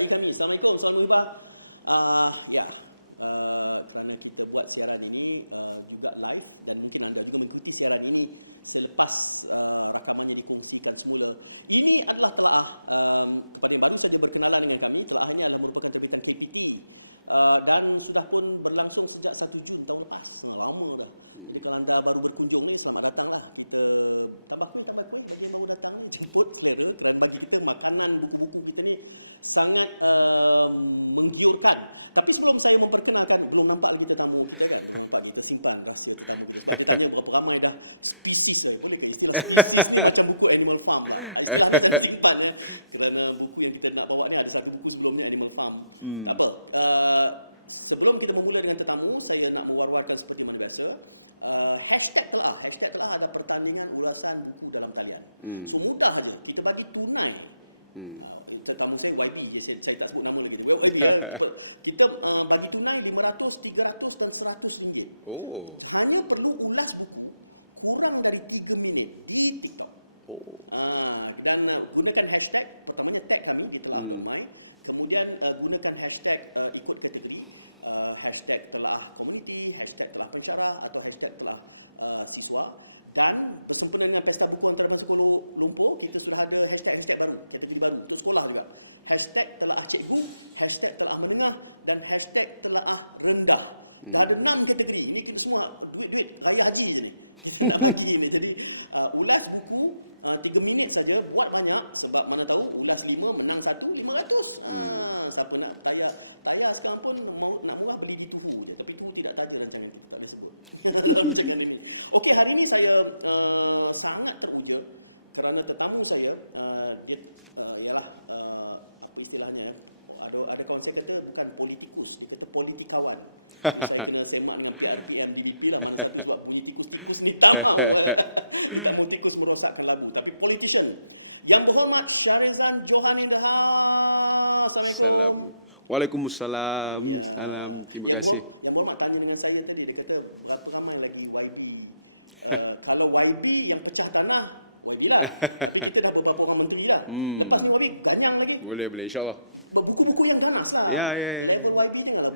menyertai kami. Assalamualaikum, Assalamualaikum. Ya, kerana kita buat siaran ini juga live dan mungkin anda akan mengikuti siaran ini selepas rakaman yang dikongsikan semula. Ini adalah telah paling baru saya berkenalan dengan kami. Telah ini adalah merupakan kegiatan KPP dan sudah pun berlangsung sejak 1 Jun tahun lepas. Lama kan. Jika anda baru berkunjung, selamat datang. Kita tambahkan dapat buat jadi orang datang jemput dan bagi kita makanan buku kita ni sangat menggiurkan. Tapi sebelum saya memperkenalkan, belum nampak kita tamu, saya tak nampak kita simpan rahsia tamu kita. Kita ramai kan PC saya boleh macam buku Animal Farm. Saya simpan kerana buku yang kita tak bawa ni ada satu buku sebelumnya Animal Farm. Sebelum kita bermula dengan tetamu, saya nak membuat seperti mana biasa. Hashtag telah ada pertandingan ulasan buku dalam talian. Mudah saja, kita bagi tunai. Tetamu saya bagi, saya tak sebut nama lagi. Kita bagi tunai 500, 300 dan 100 ringgit. Hanya perlu ulas buku. Kurang dari 3 minit. Di TikTok. Dan gunakan hashtag, pertamanya tag kami, kita ramai. Kemudian gunakan hashtag ikut kategori. Hashtag telah meneliti, hashtag telah bersyarah atau hashtag telah siswa. Dan bersempena dengan Pesta Buku Antara 10 Lumpur, kita sudah ada hashtag baru, kategori baru untuk sekolah juga. Hashtag telah cikgu, hashtag telah merendah dan hashtag telah rendah. Ada 6 kategori, ini kita semua bayar haji je. Kita haji je. Jadi ulas buku 3 minit saja, buat banyak sebab mana tahu ulas 5 menang 1, 500. Siapa nak bayar? Saya sekarang pun mau nak beli buku, tapi buku tidak ada macam ni, tak ada sebut. Okey, hari ini saya sangat terpuja kerana tetamu saya ialah apa istilahnya, ada konsep kata bukan politikus, kita tu politikawan. Saya kena semak dengan PRC yang dibikilah mana buat politikus hitam politikus merosakkan lagu, tapi politician. Yang berhormat Syarizan Johani Rahman. Assalamualaikum. Waalaikumsalam. Salam. Terima kasih. Yang berhormat tanya dengan saya tadi, dia kata berapa lama lagi YB. Kalau YB yang pecah tanah, YB lah. Kita dah beberapa orang menteri dah. Lepas ni boleh tanya lagi. Boleh, insyaAllah. Buku-buku yang ganas lah. Ya. Level YB ni lah.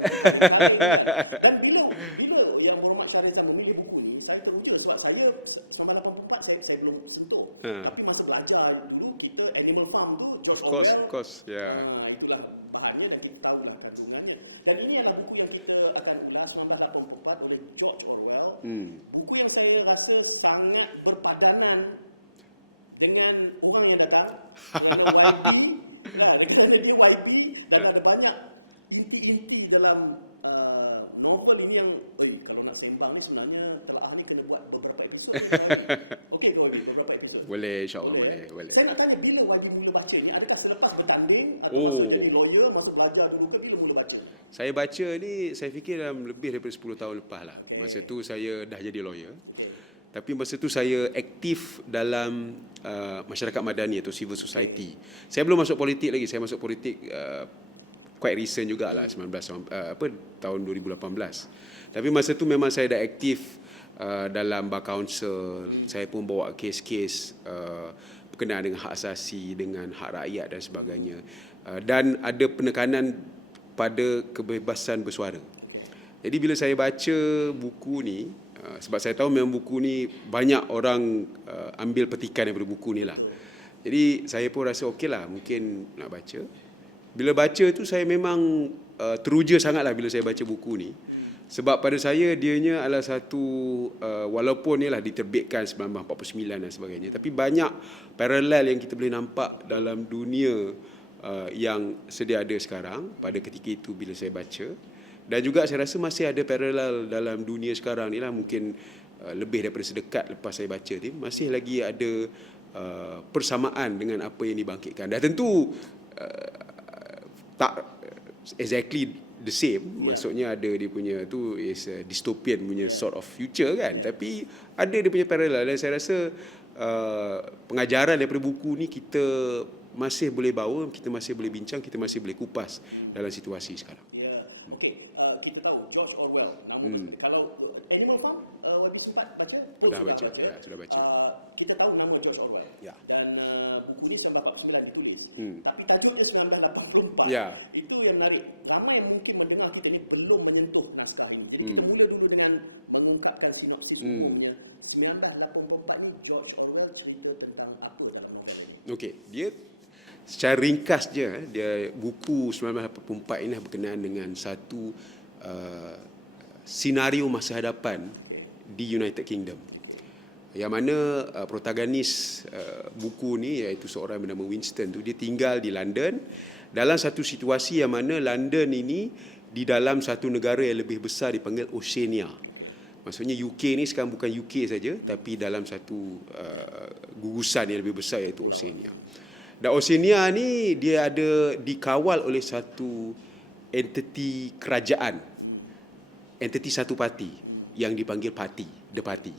Dan bila yang berhormat Syarizan memilih buku ni, saya terwujud sebab saya sampai 84 saya belum sentuh. Tapi masa belajar dulu, kita Animal Farm tu, George Orwell. Of course, ya. Itulah maknanya dan kita tahu lah kandungannya. Dan ini adalah buku yang kita akan 1984 oleh George Orwell. Buku yang saya rasa sangat berpadanan dengan orang yang datang, dengan YB, dengan YB, dan ada banyak inti-inti dalam novel ini yang kalau nak seimbang ni sebenarnya kalau ahli kena buat beberapa episod. Okey tu beberapa episod. Boleh, insyaAllah boleh. Saya nak tanya bila YB mula baca ni? Adakah selepas bertanding atau masa jadi lawyer, masa belajar dulu ke bila mula baca? Saya baca ni, saya fikir dalam lebih daripada 10 tahun lepas lah. Masa tu saya dah jadi lawyer. Tapi masa tu saya aktif dalam masyarakat madani atau civil society. Saya belum masuk politik lagi. Saya masuk politik quite recent jugalah, tahun 2018. Tapi masa tu memang saya dah aktif dalam bar council. Saya pun bawa kes-kes berkenaan dengan hak asasi, dengan hak rakyat dan sebagainya. Dan ada penekanan pada kebebasan bersuara. Jadi bila saya baca buku ni, sebab saya tahu memang buku ni banyak orang ambil petikan daripada buku ni lah. Jadi saya pun rasa okeylah, mungkin nak baca. Bila baca tu saya memang teruja sangatlah bila saya baca buku ni. Sebab pada saya dianya adalah satu, walaupun ialah diterbitkan 1949 dan sebagainya, tapi banyak paralel yang kita boleh nampak dalam dunia yang sedia ada sekarang pada ketika itu bila saya baca. Dan juga saya rasa masih ada paralel dalam dunia sekarang ni lah, mungkin lebih daripada sedekat lepas saya baca ni, masih lagi ada persamaan dengan apa yang dibangkitkan. Dan tentu tak exactly the same, maksudnya ada dia punya tu is a dystopian punya sort of future kan, tapi ada dia punya parallel. Dan saya rasa pengajaran daripada buku ni kita masih boleh bawa, kita masih boleh bincang, kita masih boleh kupas dalam situasi sekarang. Ya, okey. Kita tahu George Orwell. Kalau Animal Farm, waktu sempat baca? Sudah baca, ya, sudah baca. kita tahu nama George Orwell. Ya. Dan buku ini 1989 ditulis. Tapi tajuk dia 1984. Ya. Itu yang menarik. Ramai yang mungkin mendengar kita ini belum menyentuh naskah ini. Jadi kita mula dulu dengan mengungkapkan sinopsis umumnya. 1984 ni George Orwell cerita tentang apa dalam novel ini? Okey, dia secara ringkas je, dia buku 1984 ini berkenaan dengan satu senario masa hadapan di United Kingdom. Yang mana protagonis buku ni iaitu seorang bernama Winston tu, dia tinggal di London dalam satu situasi yang mana London ini di dalam satu negara yang lebih besar dipanggil Oceania. Maksudnya UK ni sekarang bukan UK saja, tapi dalam satu gugusan yang lebih besar iaitu Oceania. Dan Oceania ni dia ada dikawal oleh satu entiti kerajaan, entiti satu parti yang dipanggil parti, The Party.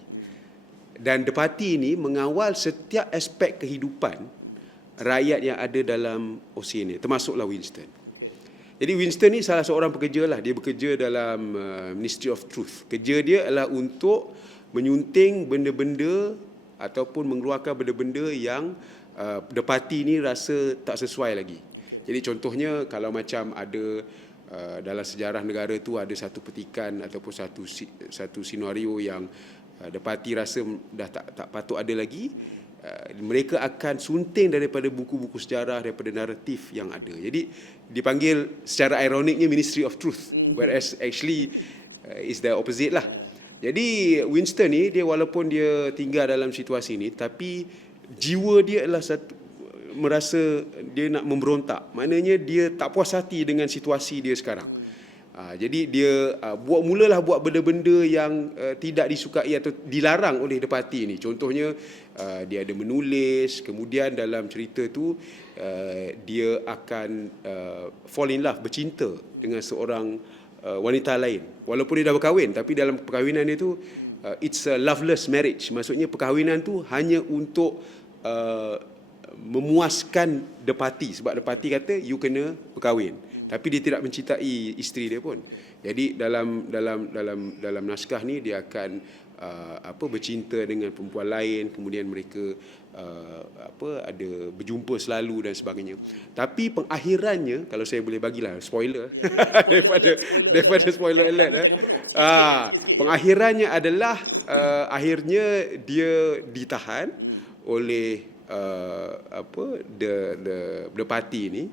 Dan The Party ini mengawal setiap aspek kehidupan rakyat yang ada dalam Oceania, termasuklah Winston. Jadi Winston ni salah seorang pekerja lah. Dia bekerja dalam Ministry of Truth. Kerja dia adalah untuk menyunting benda-benda ataupun mengeluarkan benda-benda yang The Party ni rasa tak sesuai lagi. Jadi contohnya kalau macam ada dalam sejarah negara tu ada satu petikan ataupun satu senario yang The Party rasa dah tak patut ada lagi, mereka akan sunting daripada buku-buku sejarah, daripada naratif yang ada. Jadi dipanggil secara ironiknya Ministry of Truth, whereas actually is the opposite lah. Jadi Winston ni dia walaupun dia tinggal dalam situasi ni, tapi jiwa dia adalah merasa dia nak memberontak. Maknanya dia tak puas hati dengan situasi dia sekarang. Jadi dia mulalah buat benda-benda yang tidak disukai atau dilarang oleh The Party ni. Contohnya dia ada menulis, kemudian dalam cerita tu dia akan fall in love, bercinta dengan seorang wanita lain. Walaupun dia dah berkahwin, tapi dalam perkahwinan dia tu it's a loveless marriage. Maksudnya perkahwinan tu hanya untuk memuaskan The Party, sebab The Party kata you kena berkahwin. Tapi dia tidak mencintai isteri dia pun. Jadi dalam naskah ni dia akan bercinta dengan perempuan lain, kemudian mereka ada berjumpa selalu dan sebagainya. Tapi pengakhirannya, kalau saya boleh bagilah spoiler daripada spoiler alert, pengakhirannya adalah akhirnya dia ditahan oleh the party ni.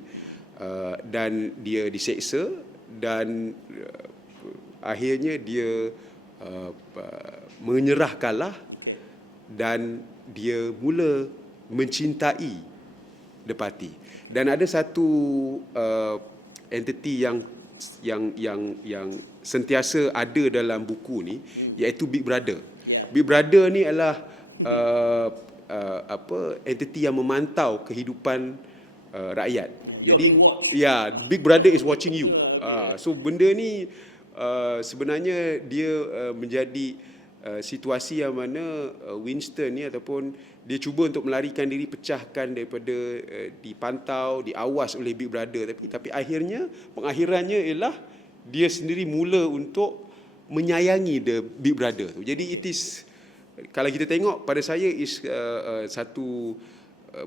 Dan dia diseksa dan akhirnya dia menyerah kalah dan dia mula mencintai The Party. Dan ada satu entiti yang sentiasa ada dalam buku ni, iaitu Big Brother. Big Brother ni adalah entiti yang memantau kehidupan rakyat. Jadi Big Brother is watching you. So benda ni sebenarnya dia menjadi situasi yang mana Winston ni ataupun dia cuba untuk melarikan diri, pecahkan daripada dipantau, diawas oleh Big Brother, tapi akhirnya pengakhirannya ialah dia sendiri mula untuk menyayangi the Big Brother tu. Jadi it is, kalau kita tengok pada saya is satu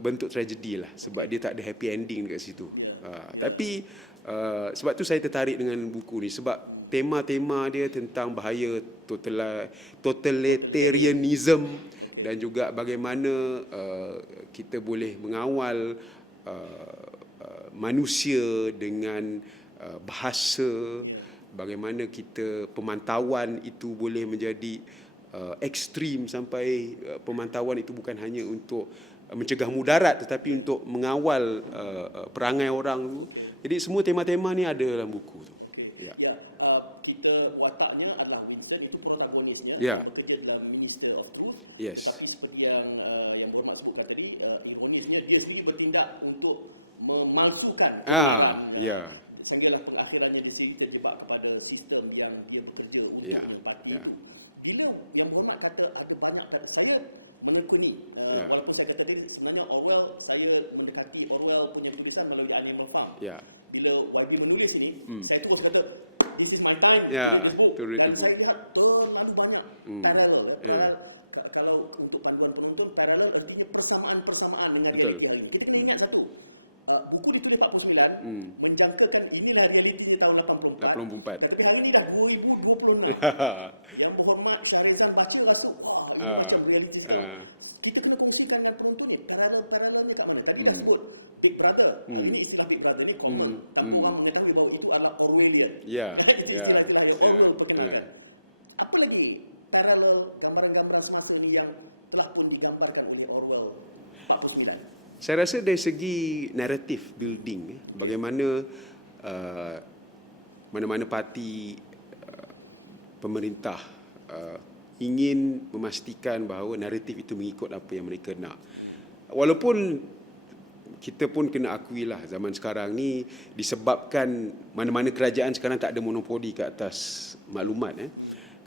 bentuk tragedi lah, sebab dia tak ada happy ending dekat situ. Tapi sebab tu saya tertarik dengan buku ni, sebab tema-tema dia tentang bahaya totalitarianism dan juga bagaimana kita boleh mengawal manusia dengan bahasa, bagaimana kita pemantauan itu boleh menjadi ekstrim sampai pemantauan itu bukan hanya untuk mencegah mudarat tetapi untuk mengawal perangai orang tu. Jadi semua tema-tema ni ada dalam buku tu. Ya. Kita wataknya anak Winston itu orang polis Ya. bekerja dalam Ministry of Truth. Yes. Tapi seperti yang bermaksud tadi, Indonesia dia sendiri bertindak untuk memalsukan. Ya. Sehinggalah akhirannya dia sendiri terjebak kepada sistem yang dia bekerja untuk tempat itu. Bila yang Bonak kata ada banyak, dan saya menekuni walaupun saya kata sebenarnya Orwell, saya mendekati Orwell punya tulisan melalui Animal Farm. Bila bagi menulis ini, saya terus kata this is my time to read this book. to read Dan the book. saya kira terlalu banyak kalau untuk panduan penuntut kadang-kadang berarti persamaan dengan Betul. Kita kena ingat satu. Buku di punya 49 menjangkakan inilah realiti tahun 84. Tapi kali ini dah 2026. Yang Muhammad Syahrizal baca langsung. Macam realiti. Kita kena kongsikan dengan penonton ni. Kadang-kadang ni tak boleh. Tapi kita sebut Big Brother. Ini istilah Big Brother ni common. Dan orang mengetahui bahawa itu adalah Orwellian. Ya. Apa lagi gambaran-gambaran semasa ini yang telah pun digambarkan oleh Orwell 49? Saya rasa dari segi naratif building, bagaimana mana-mana parti pemerintah ingin memastikan bahawa naratif itu mengikut apa yang mereka nak. Walaupun kita pun kena akuilah zaman sekarang ni disebabkan mana-mana kerajaan sekarang tak ada monopoli ke atas maklumat.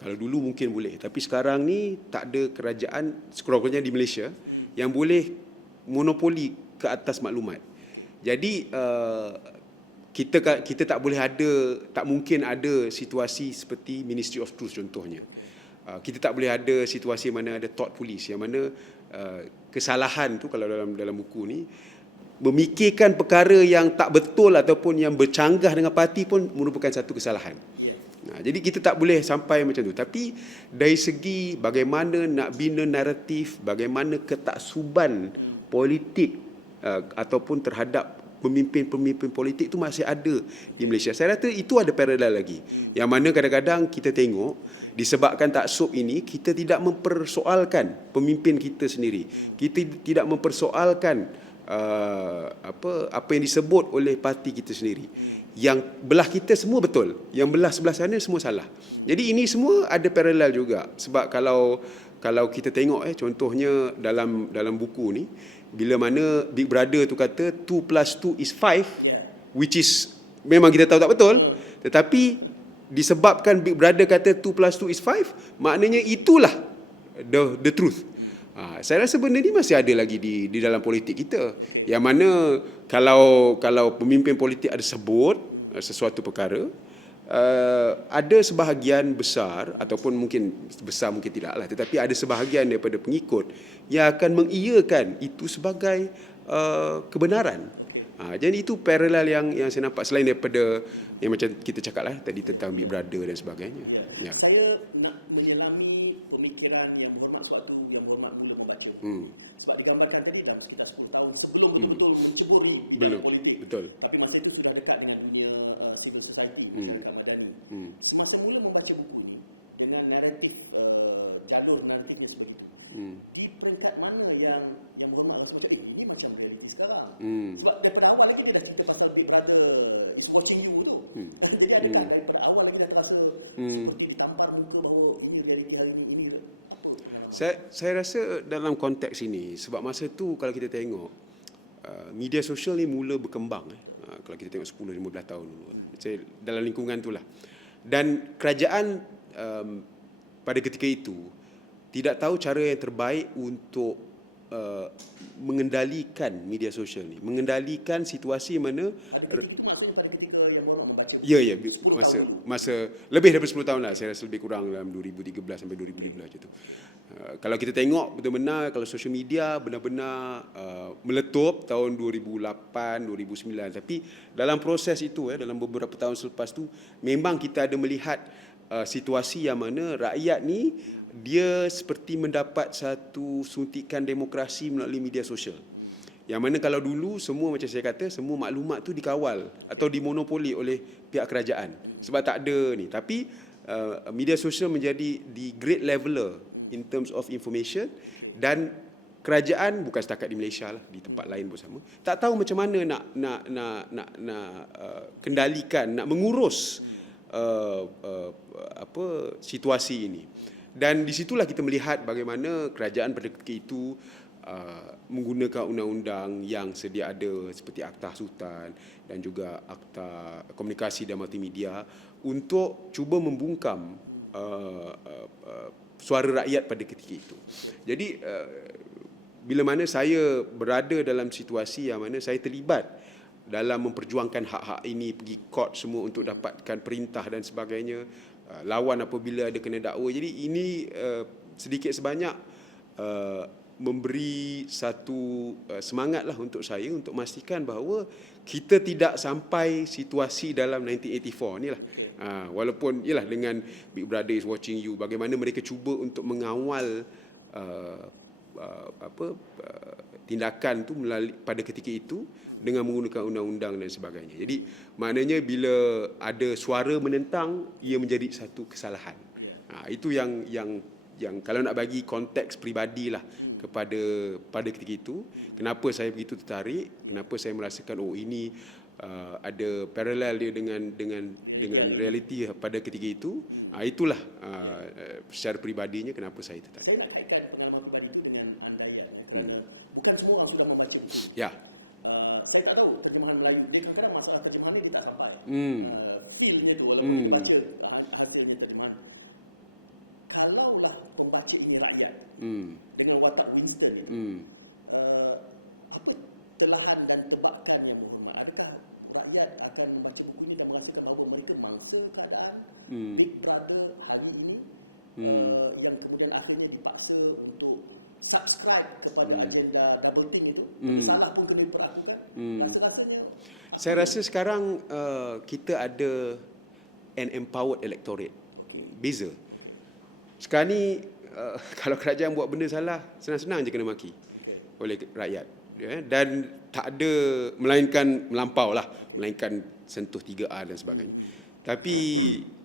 Kalau dulu mungkin boleh, tapi sekarang ni tak ada kerajaan sekurang-kurangnya di Malaysia yang boleh monopoli ke atas maklumat. Jadi kita tak boleh tak mungkin ada situasi seperti Ministry of Truth contohnya. Kita tak boleh ada situasi mana ada thought police yang mana kesalahan tu kalau dalam buku ni memikirkan perkara yang tak betul ataupun yang bercanggah dengan parti pun merupakan satu kesalahan. Jadi kita tak boleh sampai macam tu. Tapi dari segi bagaimana nak bina naratif, bagaimana ketaksuban politik ataupun terhadap pemimpin-pemimpin politik itu masih ada di Malaysia. Saya rasa itu ada paralel lagi. Yang mana kadang-kadang kita tengok disebabkan taksub ini kita tidak mempersoalkan pemimpin kita sendiri. Kita tidak mempersoalkan apa yang disebut oleh parti kita sendiri. Yang belah kita semua betul, yang belah sebelah sana semua salah. Jadi ini semua ada paralel juga. Sebab kalau kita tengok contohnya dalam buku ni, bila mana Big Brother tu kata 2 plus 2 is 5, which is memang kita tahu tak betul, tetapi disebabkan Big Brother kata 2 plus 2 is 5, maknanya itulah the truth. Saya rasa benda ni masih ada lagi di dalam politik kita, yang mana kalau pemimpin politik ada sebut sesuatu perkara, ada sebahagian besar ataupun mungkin besar mungkin tidaklah, tetapi ada sebahagian daripada pengikut yang akan mengiyakan itu sebagai kebenaran. Jadi itu paralel yang saya nampak, selain daripada yang macam kita cakap lah tadi tentang Big Brother dan sebagainya. Ya. Saya nak menyelami pemikiran yang bermaksud yang bermaksud mula membaca. Sebab digambarkan tadi dah sekitar 10 tahun sebelum itu mencebur ni belum politik. Betul. Tapi masa itu sudah dekat dengan dunia civil society, dekat madani. Semasa mula membaca buku ni dengan naratif jaduh dan itu di peringkat mana yang bermaksud tadi ini macam realiti sekarang. Sebab daripada awal lagi kita dah cerita pasal Big Brother is watching you tu. Jadi ada daripada awal lagi dah rasa seperti lampang muka bahawa ini realiti hari ini. Saya rasa dalam konteks ini, sebab masa tu kalau kita tengok media sosial ni mula berkembang kalau kita tengok 10-15 tahun dulu. Dalam lingkungan itulah. Dan kerajaan pada ketika itu tidak tahu cara yang terbaik untuk mengendalikan media sosial ni, mengendalikan situasi mana masa lebih daripada 10 tahun lah, saya rasa lebih kurang dalam 2013 sampai 2015 macam tu. Kalau kita tengok benar-benar kalau social media benar-benar meletup tahun 2008, 2009, tapi dalam proses itu dalam beberapa tahun selepas tu memang kita ada melihat situasi yang mana rakyat ni dia seperti mendapat satu suntikan demokrasi melalui media sosial. Yang mana kalau dulu semua macam saya kata, semua maklumat tu dikawal atau dimonopoli oleh pihak kerajaan sebab tak ada ni. Tapi media sosial menjadi the great leveler in terms of information, dan kerajaan bukan setakat di Malaysia lah, di tempat lain pun sama, tak tahu macam mana nak kendalikan, nak mengurus situasi ini. Dan di situlah kita melihat bagaimana kerajaan pada ketika itu menggunakan undang-undang yang sedia ada seperti Akta Sultan dan juga Akta Komunikasi dan Multimedia untuk cuba membungkam suara rakyat pada ketika itu. Jadi bila mana saya berada dalam situasi yang mana saya terlibat dalam memperjuangkan hak-hak ini, pergi court semua untuk dapatkan perintah dan sebagainya, lawan apabila ada kena dakwa. Jadi ini sedikit sebanyak memberi satu semangat lah untuk saya untuk memastikan bahawa kita tidak sampai situasi dalam 1984 ni lah. Walaupun yalah dengan Big Brother is watching you, bagaimana mereka cuba untuk mengawal tindakan tu melalui pada ketika itu dengan menggunakan undang-undang dan sebagainya. Jadi maknanya bila ada suara menentang, ia menjadi satu kesalahan. Itu yang kalau nak bagi konteks peribadilah pada ketika itu, kenapa saya begitu tertarik, kenapa saya merasakan ini ada paralel dia dengan realiti pada ketika itu. Itulah secara peribadinya kenapa saya tertarik. Saya nak kaitkan pengalaman pribadi itu dengan anda bukan semua orang sudah membaca. Ya. Saya tak tahu terjemahan Melayu dia sekarang masalah terjemahan dia tak sampai. Filmnya tu walaupun baca hasilnya terjemahan. Kalaulah pembaca ini rakyat dengan watak minister ni, apa tebakan dan tebakan yang berkembang, adakah rakyat akan membaca buku ini dan merasakan bahawa mereka mangsa keadaan Big Brother hari ini yang kemudian akhirnya dipaksa untuk subscribe kepada agenda Dagoting itu, salah pun kena diperlakukan. Rasanya saya rasa sekarang kita ada an empowered electorate. Beza. Sekarang ni kalau kerajaan buat benda salah, senang-senang je kena maki oleh rakyat. Dan tak ada, melainkan sentuh 3R dan sebagainya. Tapi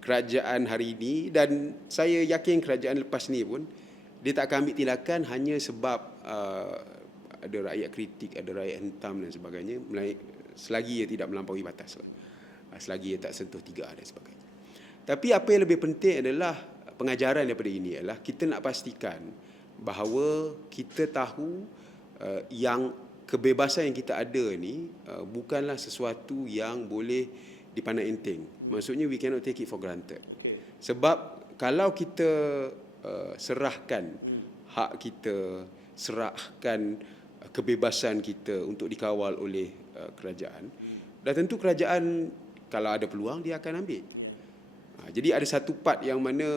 kerajaan hari ini, dan saya yakin kerajaan lepas ni pun, dia tak akan ambil tindakan hanya sebab ada rakyat kritik, ada rakyat hentam dan sebagainya, selagi ia tidak melampaui batas, selagi ia tak sentuh 3R dan sebagainya. Tapi apa yang lebih penting adalah pengajaran daripada ini adalah kita nak pastikan bahawa kita tahu yang kebebasan yang kita ada ni bukanlah sesuatu yang boleh dipandang enteng. Maksudnya we cannot take it for granted. Sebab kalau kita serahkan hak kita, serahkan kebebasan kita untuk dikawal oleh kerajaan, dan tentu kerajaan kalau ada peluang dia akan ambil. Jadi ada satu part yang mana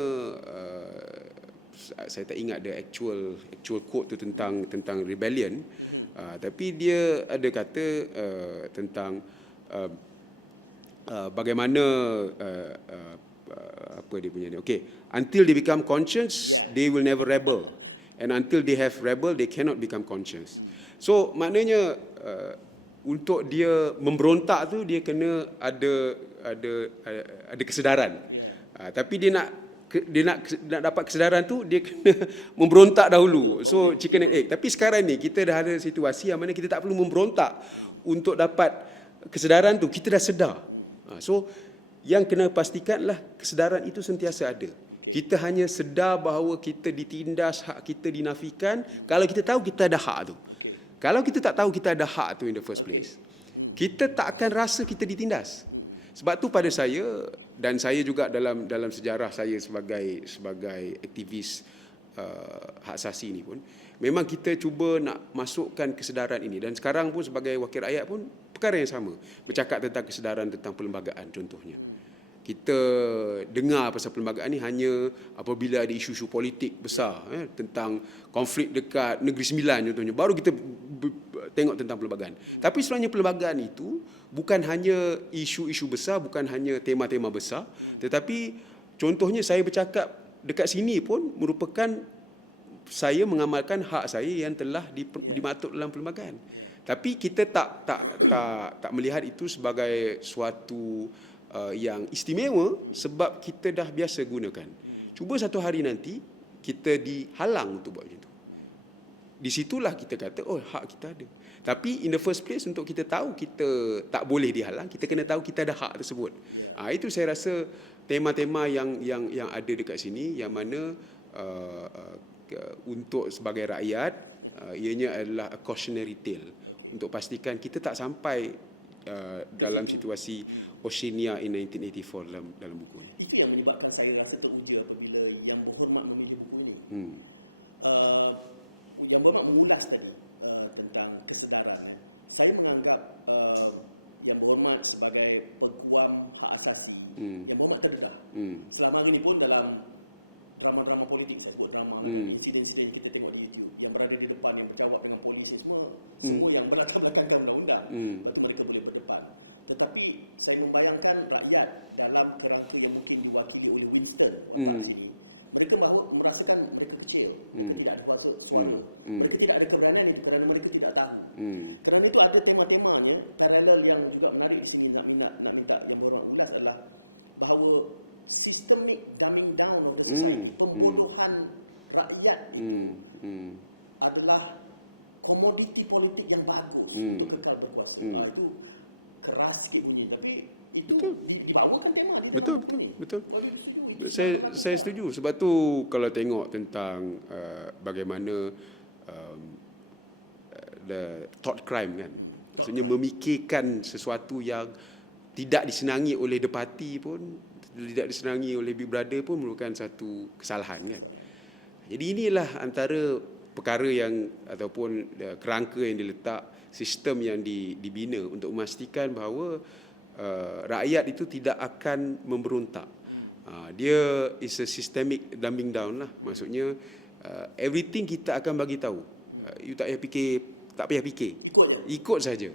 saya tak ingat the actual quote tu tentang rebellion, tapi dia ada kata tentang bagaimana apa dia punya ni. Until they become conscious, they will never rebel, and until they have rebel, they cannot become conscious. So maknanya untuk dia memberontak tu dia kena ada kesedaran. Tapi dia nak dapat kesedaran tu dia kena memberontak dahulu. So chicken and egg. Tapi sekarang ni kita dah ada situasi yang mana kita tak perlu memberontak untuk dapat kesedaran tu, kita dah sedar. So yang kena pastikanlah kesedaran itu sentiasa ada. Kita hanya sedar bahawa kita ditindas, hak kita dinafikan kalau kita tahu kita ada hak tu. Kalau kita tak tahu kita ada hak tu in the first place, kita tak akan rasa kita ditindas. Sebab tu pada saya, dan saya juga dalam sejarah saya sebagai aktivis hak asasi ni pun, memang kita cuba nak masukkan kesedaran ini. Dan sekarang pun sebagai wakil rakyat pun perkara yang sama, bercakap tentang kesedaran tentang perlembagaan contohnya. Kita dengar pasal perlembagaan ni hanya apabila ada isu-isu politik besar, tentang konflik dekat Negeri Sembilan contohnya, baru kita tengok tentang perlembagaan. Tapi sebenarnya perlembagaan itu bukan hanya isu-isu besar, bukan hanya tema-tema besar, tetapi contohnya saya bercakap dekat sini pun merupakan saya mengamalkan hak saya yang telah dimaktub dalam perlembagaan. Tapi kita tak melihat itu sebagai suatu yang istimewa sebab kita dah biasa gunakan. Cuba satu hari nanti kita dihalang untuk buat macam tu. Di situlah kita kata, hak kita ada. Tapi in the first place, untuk kita tahu kita tak boleh dihalang, kita kena tahu kita ada hak tersebut. Itu saya rasa tema-tema yang ada dekat sini, yang mana untuk sebagai rakyat, ianya adalah a cautionary tale untuk pastikan kita tak sampai dalam situasi Oceania in 1984 dalam buku ni. Itu yang menyebabkan saya rasa teruja apabila yang berhormat memilih buku ni. Yang berhormat mengulaskan tentang kesedaran. Saya menganggap yang berhormat sebagai peguam hak asasi, yang berhormat terdekat. Selama ini pun dalam drama-drama politik, drama insiden kita tengok di YouTube, yang berada di depan yang berjawab dengan polisi semua yang melaksanakan undang-undang, bagi mereka boleh berdepan. Tetapi saya membayangkan rakyat dalam kerangka yang mungkin diwakili oleh Winston, mereka bahawa merasakan mereka kecil, tidak ada kuasa suara. Mereka tidak ada keberanian kerana mereka tidak tahu. Kerana itu ada tema-tema kadang-kadang yang juga menarik di sini nak minta temporan adalah bahawa systemic dumbing down of the society, pembodohan rakyat adalah komoditi politik yang bagus untuk kekal berkuasa. Itu keras sikit bunyi, tapi itu dibawakan tema. Betul. Saya setuju. Sebab tu kalau tengok tentang bagaimana the thought crime kan, maksudnya memikirkan sesuatu yang tidak disenangi oleh the party pun, tidak disenangi oleh Big Brother pun merupakan satu kesalahan kan. Jadi inilah antara perkara yang ataupun kerangka yang diletak, sistem yang dibina untuk memastikan bahawa rakyat itu tidak akan memberontak. Dia is a systemic dumbing down lah. Maksudnya everything kita akan bagi tahu. You tak payah fikir. Ikut saja.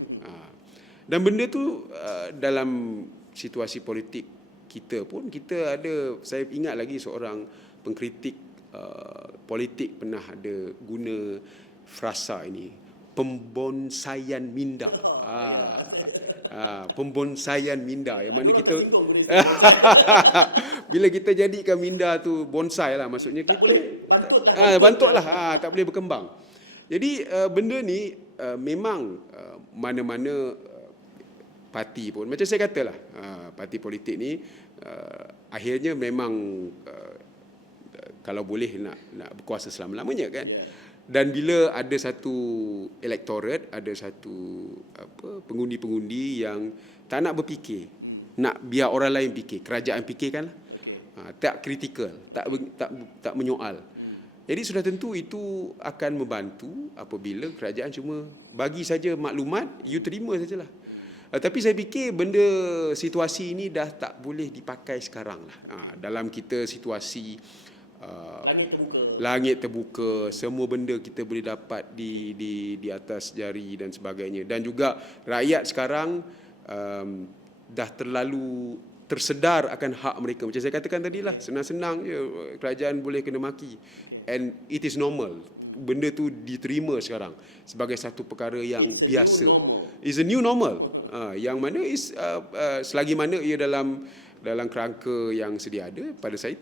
Dan benda tu dalam situasi politik kita pun, kita ada, saya ingat lagi seorang pengkritik politik pernah ada guna frasa ini, pembonsaian minda. Pembonsaian minda, yang mana kita bila kita jadikan minda tu bonsai lah, maksudnya kita bantutlah, tak boleh berkembang. Jadi benda ni memang mana-mana parti pun, macam saya katalah, parti politik ni akhirnya memang kalau boleh nak berkuasa selama-lamanya kan. Dan bila ada satu electorate, ada satu pengundi-pengundi yang tak nak berfikir, nak biar orang lain fikir, kerajaan fikirkanlah, tak kritikal, tak menyoal. Jadi sudah tentu itu akan membantu apabila kerajaan cuma bagi saja maklumat, you terima sajalah. Tapi saya fikir benda situasi ini dah tak boleh dipakai sekarang lah. Dalam kita situasi langit terbuka, semua benda kita boleh dapat di atas jari dan sebagainya. Dan juga rakyat sekarang dah terlalu tersedar akan hak mereka. Macam saya katakan tadilah, senang-senang je kerajaan boleh kena maki. And it is normal. Benda tu diterima sekarang sebagai satu perkara yang biasa. It's a new normal. Yang mana is selagi mana ia dalam kerangka yang sedia ada, pada saya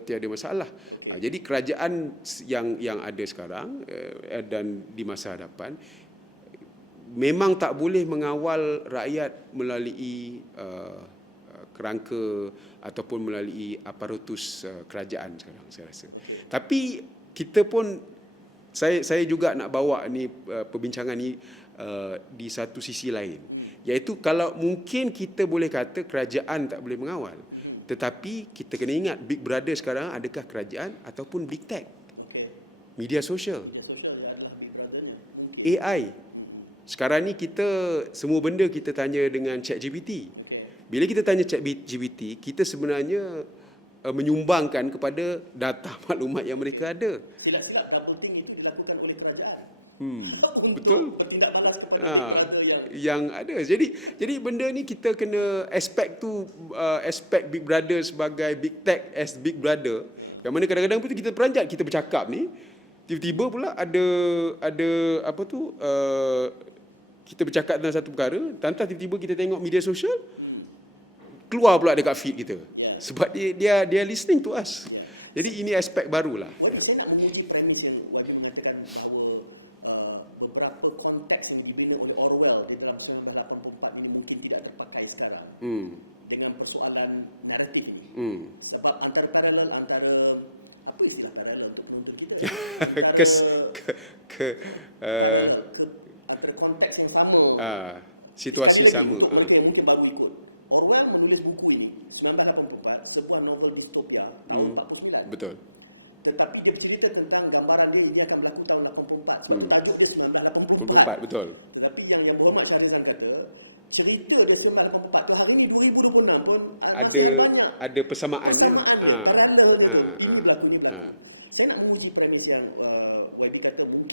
tiada masalah. Jadi kerajaan yang ada sekarang dan di masa hadapan memang tak boleh mengawal rakyat melalui kerangka ataupun melalui aparatus kerajaan sekarang, saya rasa. Tapi kita pun, saya juga nak bawa ni perbincangan ni di satu sisi lain, iaitu kalau mungkin kita boleh kata kerajaan tak boleh mengawal, tetapi kita kena ingat Big Brother sekarang adakah kerajaan ataupun Big Tech, media sosial, AI. Sekarang ni kita semua benda kita tanya dengan ChatGPT. Bila kita tanya ChatGPT, kita sebenarnya menyumbangkan kepada data maklumat yang mereka ada. Silap-silap banting itu dilakukan oleh kerajaan. Betul. Yang ada. Jadi benda ni kita kena aspek Big Brother sebagai Big Tech as Big Brother. Yang mana kadang-kadang pun kita peranjat, kita bercakap ni, tiba-tiba pula ada kita bercakap tentang satu perkara, tantang tiba-tiba kita tengok media sosial, keluar pula dekat feed kita. Sebab dia listening to us. Jadi ini aspek barulah. Saya nak menguji premis yang mengatakan bahawa beberapa konteks yang dibina oleh Orwell di dalam 1984 ini mungkin tidak terpakai sekarang. Dengan persoalan naratif. Sebab antara apa istilah paralel untuk kita? Antara konteks yang sama. Situasi sama. Mungkin baru ikut. Orwell menulis buku ini 1984, sebuah novel distopia tahun 49. Betul. Tetapi dia cerita tentang gambaran dia akan berlaku tahun 84. So, tajuk dia 1984. Betul. Tetapi yang Muhammad Syahrizal kata, cerita dia 1984 tu hari ini 2026 pun ada persamaannya. Saya nak menguji premis yang Wadi kata mungkin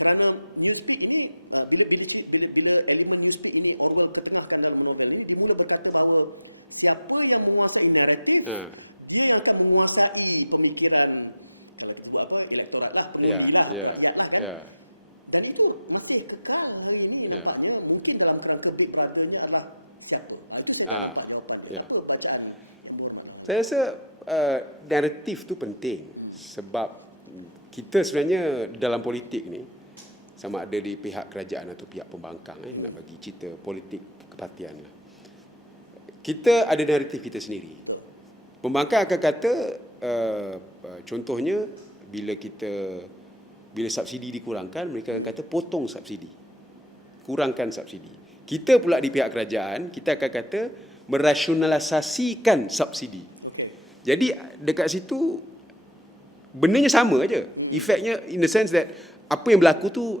Kerana newspeak ini bila elemen newspeak ini orang terkenalkan dalam global ini, dia mula berkata bahawa siapa yang menguasai naratif, dia yang akan menguasai pemikiran elektorat lah, rakyat lah kan. Dan itu masih kekal hari ini nampaknya. Mungkin dalam kerangka Big Brother ni adalah siapa? Itu saya dapat jawapan. Siapa bacaan? Saya rasa naratif tu penting sebab kita sebenarnya dalam politik ni, sama ada di pihak kerajaan atau pihak pembangkang, nak bagi cerita politik kepartian lah, kita ada naratif kita sendiri. Pembangkang akan kata contohnya bila subsidi dikurangkan, mereka akan kata potong subsidi, kurangkan subsidi. Kita pula di pihak kerajaan, kita akan kata merasionalisasikan subsidi. Jadi dekat situ benarnya sama aja. Efeknya in the sense that apa yang berlaku tu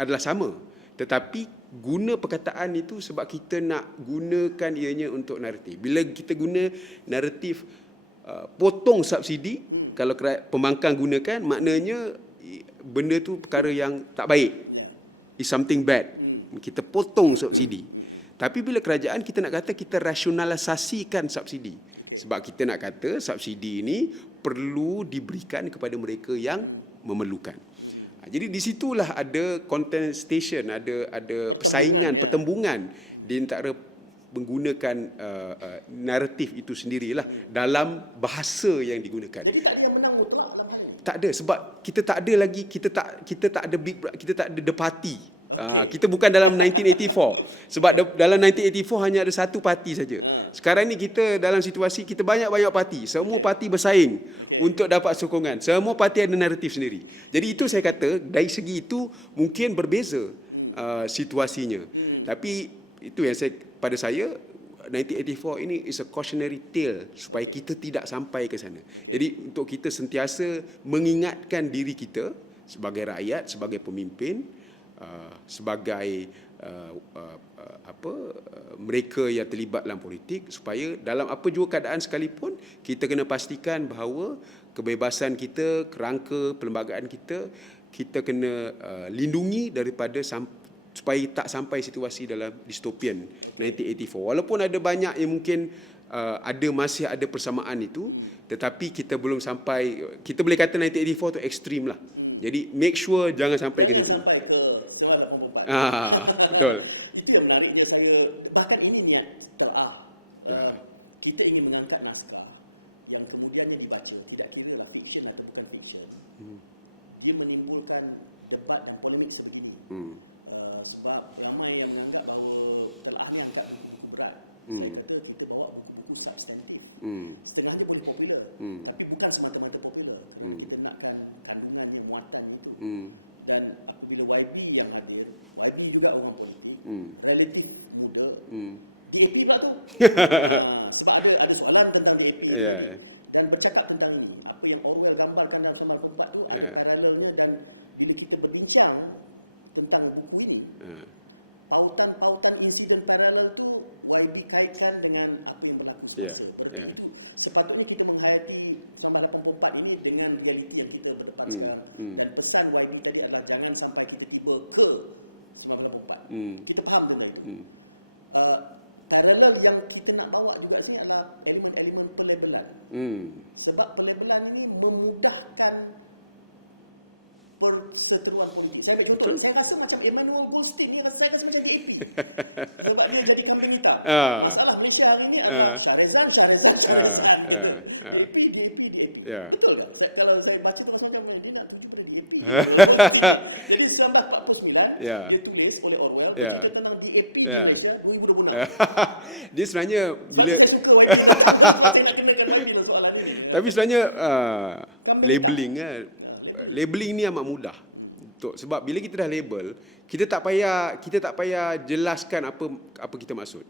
adalah sama. Tetapi guna perkataan itu sebab kita nak gunakan ianya untuk naratif. Bila kita guna naratif potong subsidi, kalau pembangkang gunakan, maknanya benda tu perkara yang tak baik. It's something bad. Kita potong subsidi. Tapi bila kerajaan, kita nak kata kita rasionalisasikan subsidi. Sebab kita nak kata subsidi ini perlu diberikan kepada mereka yang memerlukan. Jadi di situlah ada contestation, ada persaingan, pertembungan di antara menggunakan naratif itu sendirilah dalam bahasa yang digunakan. Tak ada, sebab kita tak ada lagi, kita tak ada the party. Kita bukan dalam 1984. Sebab dalam 1984 hanya ada satu parti saja. Sekarang ni kita dalam situasi kita banyak-banyak parti. Semua parti bersaing untuk dapat sokongan. Semua parti ada naratif sendiri. Jadi itu saya kata dari segi itu mungkin berbeza situasinya. Tapi itu yang pada saya 1984 ini is a cautionary tale supaya kita tidak sampai ke sana. Jadi untuk kita sentiasa mengingatkan diri kita sebagai rakyat, sebagai pemimpin, sebagai mereka yang terlibat dalam politik, supaya dalam apa juga keadaan sekalipun kita kena pastikan bahawa kebebasan kita, kerangka perlembagaan kita kena lindungi daripada supaya tak sampai situasi dalam dystopian 1984. Walaupun ada banyak yang mungkin masih ada persamaan itu, tetapi kita belum sampai, kita boleh kata 1984 tu ekstrim lah. Jadi make sure jangan sampai ke situ. Betul. Itu yang menarik bila saya, bahkan ini niat telah kita ingin mengangkat naskah yang kemudian dibaca, tidak kira lah fiction atau bukan fiction. Dia menimbulkan debat dan polemik sendiri. Sebab ramai yang menganggap bahawa telah angkat buku berat. Saya kata kita bawa buku substantif. Setengah itu boleh popular, tapi bukan semata-mata popular. Kita nakkan kandungan muatan itu. Dan bila YB yang hadir, YB juga orang politik, relatif muda, DAP lah tu. Sebab ada soalan tentang DAP. Dan bercakap tentang apa yang orang gambarkan dalam Surat Al-Fatihah tu, dan bila kita berbincang tentang buku ini, autan-autan insiden paralel tu YB kaitkan dengan apa yang berlaku. Sepatutnya kita menghayati Surat Al-Fatihah ini dengan realiti yang kita berbaca. Dan pesan YB tadi adalah jangan sampai kita tiba ke Surat Al-Fatihah. Kita faham benda ini. Paralel yang kita nak bawa juga sini adalah elemen-elemen pelabelan. Sebab pelabelan ini memudahkan perseteruan politik. Saya rasa macam Emmanuel Goldstein yang saya rasa macam itu. Sebabnya jadi Amerika. Masalah Malaysia hari ini Syarezan. Betul. Kalau saya baca sampai mana jadi 1949 ditulis oleh Orwell tentang DAP Malaysia. Dia sebenarnya bila tapi sebenarnya labeling ni amat mudah. Sebab bila kita dah label, kita tak payah jelaskan apa kita maksud.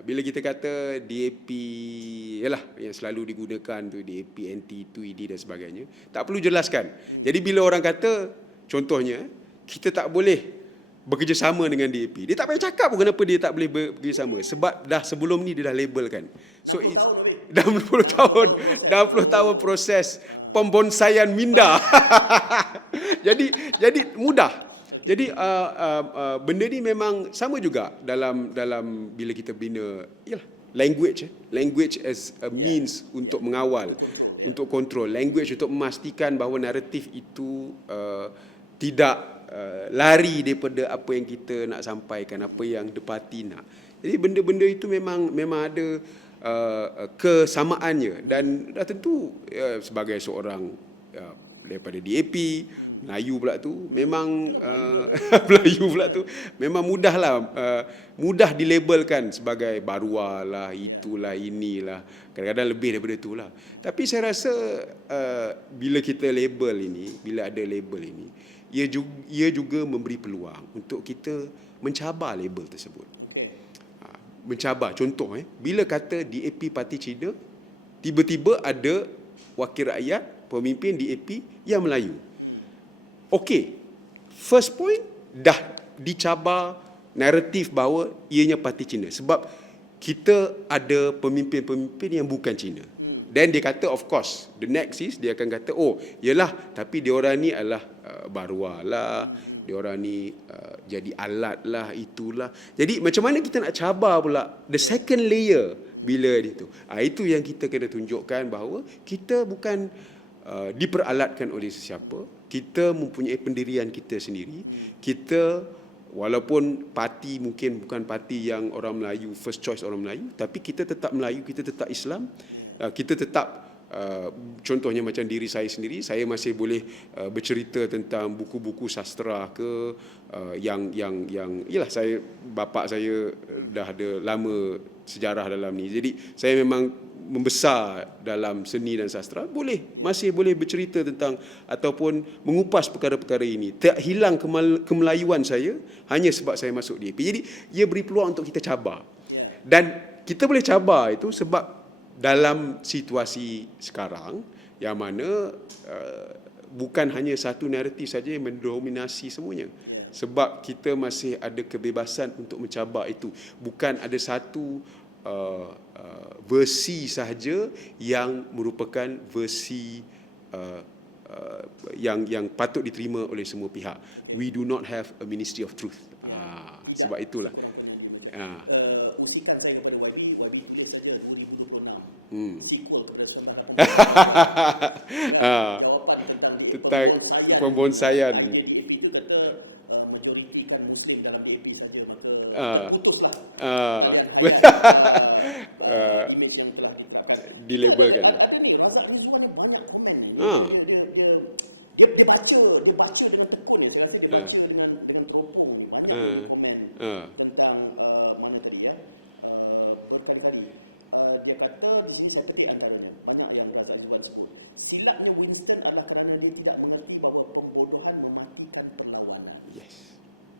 Bila kita kata DAP yalah yang selalu digunakan tu DAP anti TUID dan sebagainya, tak perlu jelaskan. Jadi bila orang kata contohnya kita tak boleh bekerjasama dengan DAP, dia tak payah cakap pun kenapa dia tak boleh bekerjasama, sebab dah sebelum ni dia dah labelkan. So it's dah 10 tahun proses pembonsaian minda. jadi mudah. Jadi benda ni memang sama juga dalam bila kita bina language as a means untuk mengawal, untuk kontrol, language untuk memastikan bahawa naratif itu tidak lari daripada apa yang kita nak sampaikan, apa yang depati nak. Jadi benda-benda itu memang ada kesamaannya, dan tentu sebagai seorang daripada DAP Melayu pula tu memang Melayu pula tu memang mudah dilabelkan sebagai baruah lah, itulah, inilah, kadang-kadang lebih daripada itulah. Tapi saya rasa bila kita bila ada label ini, ia juga memberi peluang untuk kita mencabar label tersebut. Mencabar, contoh bila kata DAP Parti Cina, tiba-tiba ada wakil rakyat, pemimpin DAP yang Melayu. Okey, first point dah dicabar naratif bahawa ianya Parti Cina, sebab kita ada pemimpin-pemimpin yang bukan Cina. Dan dia kata, of course, the next is dia akan kata, oh yelah, tapi diorang ni adalah baruah lah, diorang ni jadi alat lah, itulah. Jadi macam mana kita nak cabar pula the second layer bila itu. Itu yang kita kena tunjukkan bahawa kita bukan diperalatkan oleh sesiapa. Kita mempunyai pendirian kita sendiri. Kita walaupun parti mungkin bukan parti yang orang Melayu, first choice orang Melayu, tapi kita tetap Melayu, kita tetap Islam. Kita tetap contohnya macam diri saya sendiri, saya masih boleh bercerita tentang buku-buku sastra ke yang ialah bapa saya dah ada lama sejarah dalam ni. Jadi saya memang membesar dalam seni dan sastra, masih boleh bercerita tentang ataupun mengupas perkara-perkara ini. Tak hilang kemelayuan saya hanya sebab saya masuk DAP. Jadi ia beri peluang untuk kita cabar. Dan kita boleh cabar itu sebab dalam situasi sekarang yang mana bukan hanya satu naratif saja yang mendominasi semuanya. Sebab kita masih ada kebebasan untuk mencabar itu. Bukan ada satu versi sahaja yang merupakan versi yang patut diterima oleh semua pihak. We do not have a Ministry of Truth. Sebab itulah. Usikan saya kepada Wadi dia saja 2026. Jawapan tentang pembonsaian. Itu kata majoritikan Muslim dalam DAP saja, maka putuslah. Dilabelkan. Dia baca dengan tekun dia. Saya rasa dia baca dengan teropong ni. Tentang mana tadi perkataan tadi. Dia kata di sini saya pilih antaranya banyak yang berasal dari tersebut. Silapnya Winston adalah kerana dia tidak mengerti bahawa pembodohan mematikan perlawanan. Yes.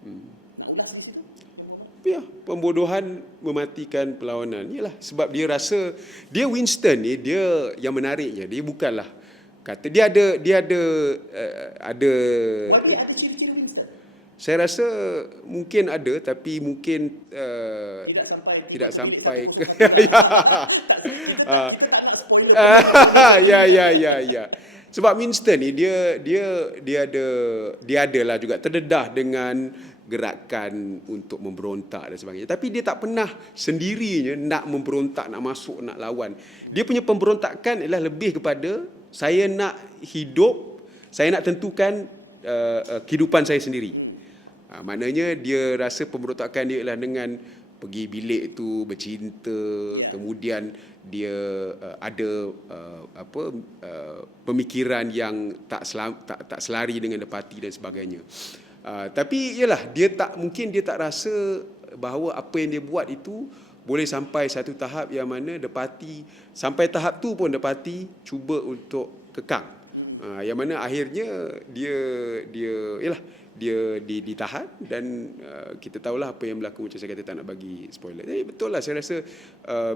Nak ulas di sini. Ya, pembodohan mematikan perlawanan. Yalah, sebab dia rasa Winston ni, dia yang menariknya, dia bukanlah kata dia ada saya rasa mungkin ada, tapi mungkin tidak sampai ke ya. Sebab Winston ni dia adalah juga terdedah dengan gerakan untuk memberontak dan sebagainya. Tapi dia tak pernah sendirinya nak memberontak, nak masuk, nak lawan. Dia punya pemberontakan adalah lebih kepada saya nak hidup, saya nak tentukan kehidupan saya sendiri. Maknanya dia rasa pemberontakan dia adalah dengan pergi bilik tu bercinta, kemudian dia ada pemikiran yang tak selari dengan parti dan sebagainya. Tapi ialah dia tak rasa bahawa apa yang dia buat itu boleh sampai satu tahap yang mana the party, sampai tahap tu pun the party cuba untuk kekang. Yang mana akhirnya dia ditahan dan kita tahulah apa yang berlaku. Macam saya kata, tak nak bagi spoiler. Jadi betul lah, saya rasa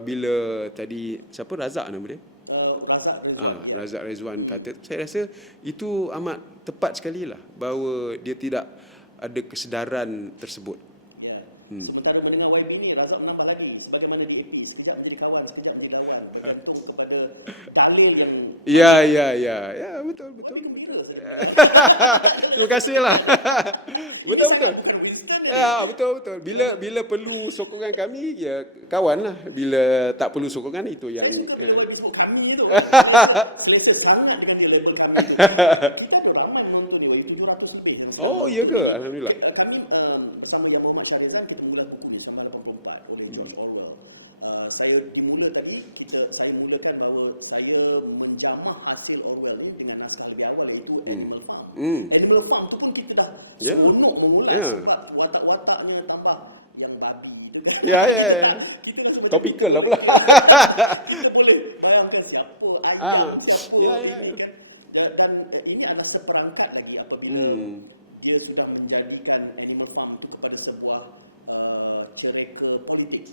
bila tadi siapa, Razak nama dia? Razak Rezwan kata, saya rasa itu amat tepat sekali lah, bahawa dia tidak ada kesedaran tersebut. sekejap jadi kawan, sekejap jadi lawan. Tergantung kepada dalil yang Ya, betul. Terima kasihlah. Betul. Ya, betul. Bila perlu sokongan kami, ya kawan lah. Bila tak perlu sokongan, itu yang kami ni tu. Selesa sangat dengan dia label kami. Kita ada ramai yang dia 500 lebih. Oh, iya ke? Alhamdulillah. Kami bersama yang Muhammad Syahrizal kita mula bersama 84 oleh Masya-Allah. Saya dimula tadi saya mulakan bahawa saya menjamak hasil Orwell ni dengan asal di awal iaitu Animal Farm. Animal Farm tu pun kita dah watak-wataknya tampak yang babi. Ya. Topikal lah pula. Boleh bayangkan siapa Ya. dan ini ada seperangkat lagi apabila dia sudah menjadikan Animal Farm itu kepada sebuah cerita politik,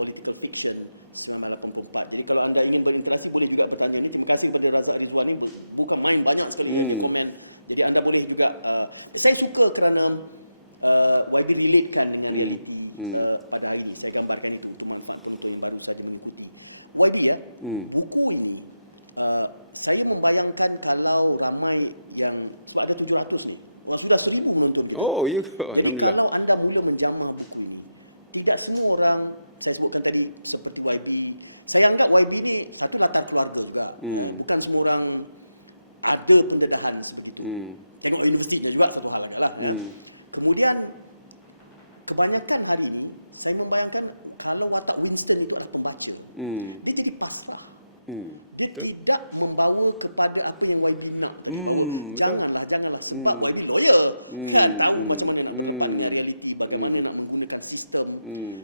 political fiction selama 84. Jadi kalau anda ingin berinteraksi boleh juga bertanya ini. Terima kasih kepada Razak Rizwan ini bukan main banyak sekali komen. Jadi anda boleh juga saya suka kerana bagi dilekkan dengan pada hari ini. Saya gambarkan itu cuma satu yang baru saya menuju. Buku ini saya membayangkan kalau ramai yang sebab ada 700 sudah seminggu untuk Oh, iya ke? Alhamdulillah. Kalau anda mula menjamah buku ini, tidak semua orang, saya sebutkan tadi seperti YB. Saya anggap YB ini nanti mata keluarga juga. Bukan semua orang ada pendedahan seperti itu. Tengok universiti dan juga semua hal lah. Kemudian, kebanyakan kali ini, saya membayangkan kalau watak Winston itu adalah pembaca. Dia jadi pasrah. Dia tidak membawa kepada apa yang YB nak. Betul. Janganlah. Sebab YB lawyer. Kan tahu bagaimana nak mengembangkan realiti, bagaimana nak menggunakan sistem.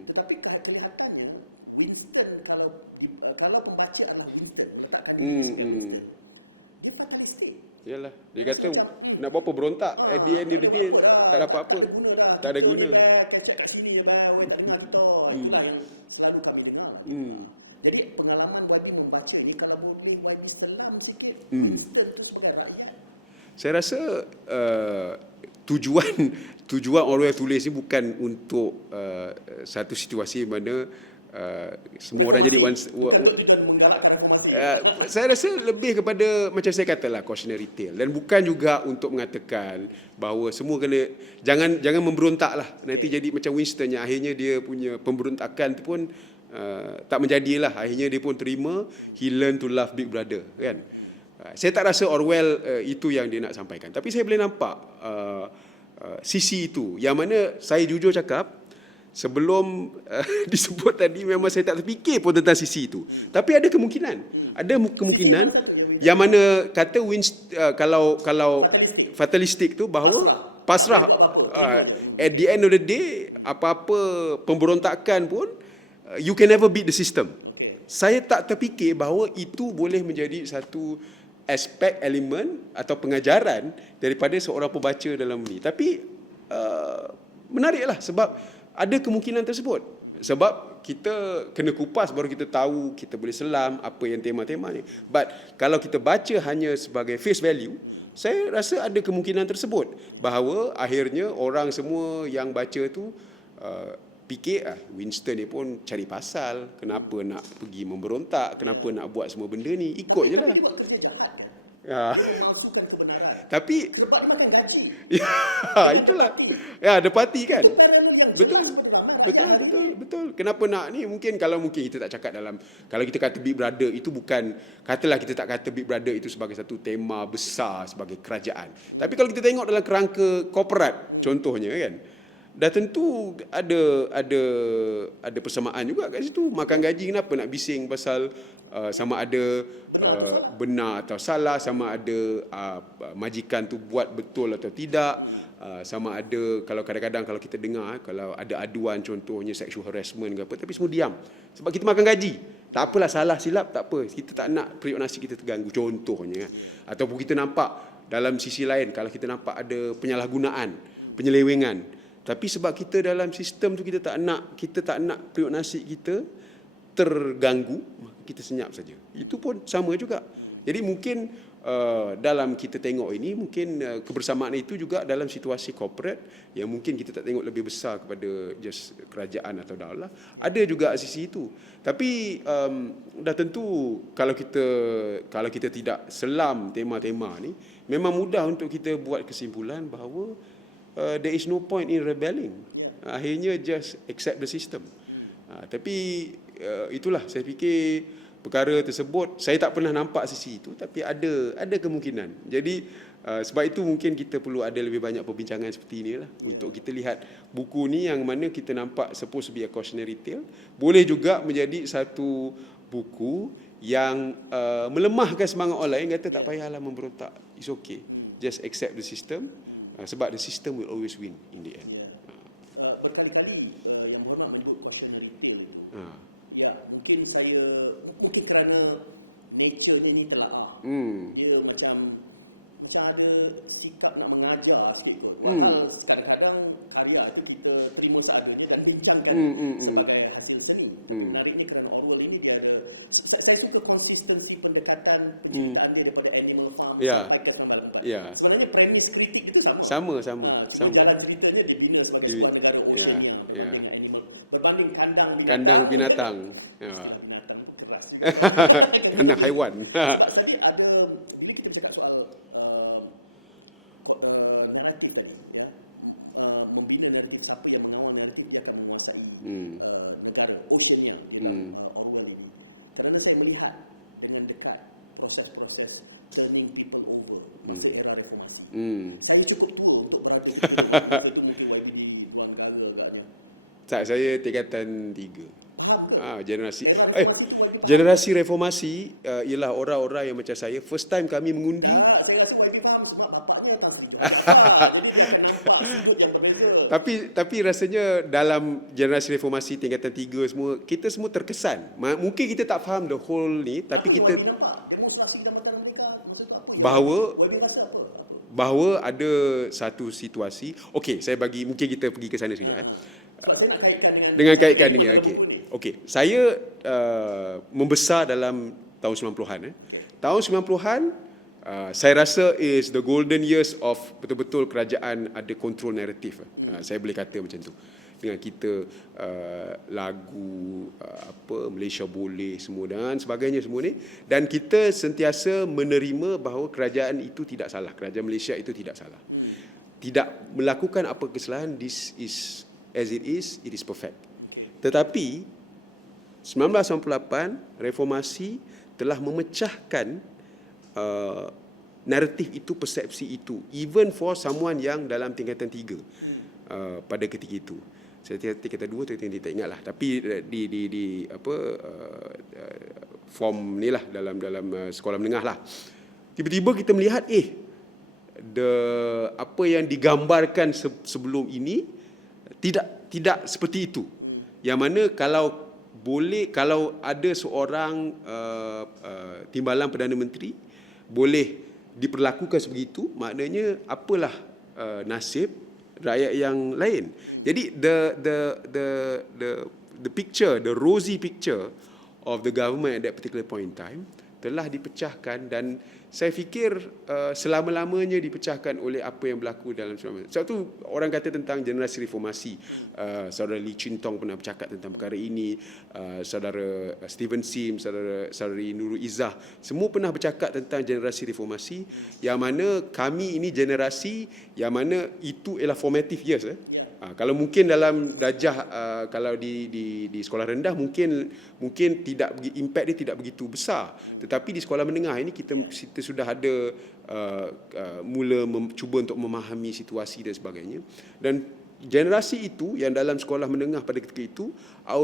Tetapi kenyataannya, Winston kalau membaca anak Winston, letakkan Winston, dia fatalistik. Yalah, dia kata nak buat apa berontak. At the end of the day, tak dapat apa. Tak ada guna. Kecek kat sini je lah, tak ada kantor. Itulah yang selalu kami dengar. Jadi pengalaman wajib membaca ni kalau boleh wajib selam sikit. Saya rasa tujuan Orwell tulis ni bukan untuk satu situasi mana semua orang jadi saya rasa lebih kepada macam saya katalah cautionary tale, dan bukan juga untuk mengatakan bahawa semua kena jangan memberontak lah, nanti jadi macam Winston yang akhirnya dia punya pemberontakan tu pun tak menjadilah, akhirnya dia pun terima, he learn to love Big Brother kan. Saya tak rasa Orwell itu yang dia nak sampaikan, tapi saya boleh nampak sisi itu yang mana saya jujur cakap sebelum disebut tadi memang saya tak terfikir pun tentang sisi itu. Tapi ada kemungkinan yang mana kata kalau fatalistik tu bahawa pasrah, at the end of the day apa-apa pemberontakan pun you can never beat the system. Saya tak terfikir bahawa itu boleh menjadi satu aspek, elemen atau pengajaran daripada seorang pembaca dalam ni. Tapi menariklah sebab ada kemungkinan tersebut. Sebab kita kena kupas baru kita tahu, kita boleh selam apa yang tema-tema ni. But kalau kita baca hanya sebagai face value, saya rasa ada kemungkinan tersebut bahawa akhirnya orang semua yang baca tu fikir Winston ni pun cari pasal, kenapa nak pergi memberontak, kenapa nak buat semua benda ni, ikut je lah. Tapi itulah the party kan. Betul. Kenapa nak ni? Mungkin kita tak cakap dalam, kalau kita kata Big Brother itu bukan, katalah kita tak kata Big Brother itu sebagai satu tema besar sebagai kerajaan. Tapi kalau kita tengok dalam kerangka korporat contohnya kan, dah tentu ada persamaan juga kat situ. Makan gaji, kenapa nak bising pasal sama ada benar atau salah, sama ada majikan tu buat betul atau tidak, sama ada kalau kadang-kadang kalau kita dengar kalau ada aduan contohnya sexual harassment ke apa, tapi semua diam sebab kita makan gaji. Tak apalah, salah silap tak apa, kita tak nak periuk nasi kita terganggu contohnya. Ataupun kita nampak dalam sisi lain kalau kita nampak ada penyalahgunaan, penyelewengan, tapi sebab kita dalam sistem tu kita tak nak periuk nasi kita terganggu, maka kita senyap saja. Itu pun sama juga. Jadi mungkin dalam kita tengok ini mungkin kebersamaan itu juga dalam situasi corporate yang mungkin kita tak tengok lebih besar kepada just kerajaan atau daulah, ada juga sisi itu. Tapi dah tentu kalau kita tidak selam tema-tema ni, memang mudah untuk kita buat kesimpulan bahawa there is no point in rebelling. Akhirnya just accept the system. Tapi itulah saya fikir perkara tersebut saya tak pernah nampak sisi itu, tapi ada kemungkinan. Jadi sebab itu mungkin kita perlu ada lebih banyak perbincangan seperti inilah untuk kita lihat buku ni yang mana kita nampak supposed to be a cautionary tale boleh juga menjadi satu buku yang melemahkan semangat orang lain, kata tak payahlah memberontak, it's okay, just accept the system, sebab the system will always win in the end. Berkali-kali yang pernah bentuk cautionary tale, mungkin kerana nature dia ni telah dia macam ada sikap nak mengajar sikit. Kadang-kadang karya tu kita terima caranya dan bincangkan sebagai hasil seni. Hari ini kerana Allah ini dia ada, saya suka konsistensi pendekatan kita ambil daripada animal farm sampai ke sambal. Sebenarnya premis kritik itu sama. Dalam cerita dia bila sebagai negara berlari kandang binatang. Kandang haiwan. Sebab saya ada, bila kita cakap soal naratif tadi, membina naratif, siapa yang mengawal naratif dia akan menguasai negara, oceania, kerana saya melihat dengan dekat proses-proses turning people over, saya kata reformasi. Saya cukup tua untuk merhatikan itu mungkin bagi warga agaknya. Saya tingkatan 3. Generasi reformasi ialah orang-orang yang macam saya, first time kami mengundi. Tapi rasanya dalam generasi reformasi tingkatan 3 semua, kita semua terkesan. Mungkin kita tak faham the whole ni, tapi kita bahawa ada satu situasi. Okey, saya bagi, mungkin kita pergi ke sana sekejap. Dengan kaitkan dengan okey. Saya membesar dalam tahun 90-an. Tahun 90-an saya rasa is the golden years of betul-betul kerajaan ada control naratif. Saya boleh kata macam tu. Dengan kita lagu Malaysia Boleh semua dan sebagainya semua ni, dan kita sentiasa menerima bahawa kerajaan itu tidak salah, kerajaan Malaysia itu tidak salah. Tidak melakukan apa kesalahan, this is as it is perfect. Tetapi 1998 reformasi telah memecahkan naratif itu, persepsi itu, even for someone yang dalam tingkatan 3 pada ketika itu. Saya tingkatan 2 tak ingat lah, tapi di form ni lah, dalam sekolah menengah lah, tiba-tiba kita melihat apa yang digambarkan sebelum ini tidak seperti itu. Yang mana kalau ada seorang timbalan Perdana Menteri boleh diperlakukan sebegitu, maknanya apalah nasib rakyat yang lain. Jadi the picture, the rosy picture of the government at that particular point in time telah dipecahkan, dan saya fikir selama-lamanya dipecahkan oleh apa yang berlaku dalam 19. Sebab tu orang kata tentang generasi reformasi. Saudara Lee Chin Tong pernah bercakap tentang perkara ini, saudara Stephen Sim, saudari Nurul Izzah, semua pernah bercakap tentang generasi reformasi, yang mana kami ini generasi yang mana itu ialah formative years. Kalau mungkin dalam darjah kalau di sekolah rendah mungkin tidak, impact dia tidak begitu besar, tetapi di sekolah menengah ini kita sudah ada mula cuba untuk memahami situasi dan sebagainya. Dan generasi itu yang dalam sekolah menengah pada ketika itu,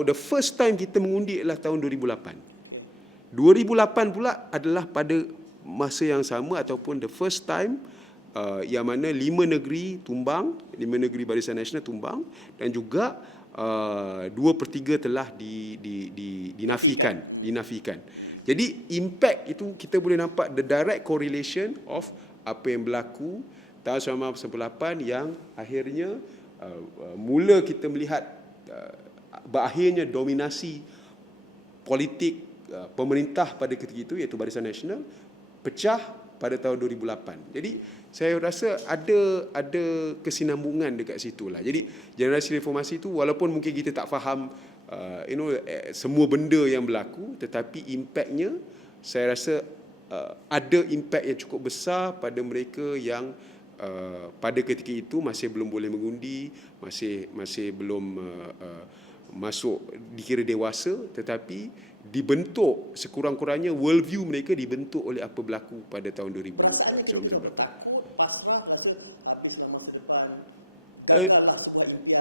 the first time kita mengundi adalah tahun 2008. 2008 pula adalah pada masa yang sama, ataupun the first time yang mana 5 negeri tumbang, 5 negeri Barisan Nasional tumbang, dan juga 2/3 telah dinafikan. Jadi impact itu kita boleh nampak the direct correlation of apa yang berlaku tahun 1998 yang akhirnya mula kita melihat berakhirnya dominasi politik pemerintah pada ketika itu, iaitu Barisan Nasional, pecah pada tahun 2008. Jadi saya rasa ada kesinambungan dekat situ lah. Jadi generasi reformasi tu walaupun mungkin kita tak faham semua benda yang berlaku, tetapi impaknya saya rasa ada impak yang cukup besar pada mereka yang pada ketika itu masih belum boleh mengundi, masih belum masuk dikira dewasa, tetapi dibentuk sekurang-kurangnya world view mereka dibentuk oleh apa berlaku pada tahun 2008.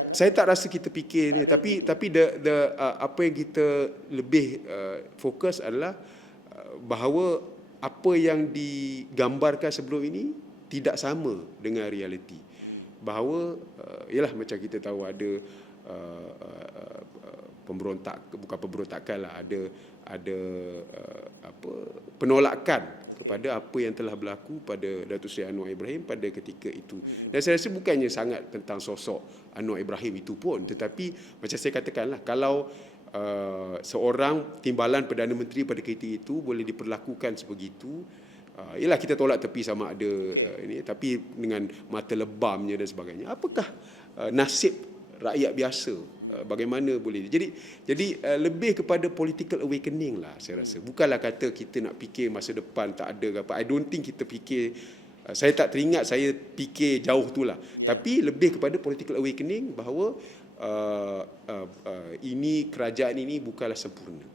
Saya tak rasa kita fikir ni, tapi apa yang kita lebih fokus adalah bahawa apa yang digambarkan sebelum ini tidak sama dengan realiti. Bahawa ialah macam kita tahu ada bukan pemberontakan lah, ada penolakan kepada apa yang telah berlaku pada Datuk Seri Anwar Ibrahim pada ketika itu. Dan saya rasa bukannya sangat tentang sosok Anwar Ibrahim itu pun, tetapi macam saya katakanlah, kalau seorang timbalan Perdana Menteri pada ketika itu boleh diperlakukan sebegitu, ialah kita tolak tepi sama ada ini, tapi dengan mata lebamnya dan sebagainya. Apakah nasib rakyat biasa? Bagaimana boleh? Jadi lebih kepada political awakening lah saya rasa. Bukanlah kata kita nak fikir masa depan tak ada ke apa. I don't think kita fikir, saya tak teringat saya fikir jauh tu lah. Tapi lebih kepada political awakening bahawa ini kerajaan ini bukanlah sempurna.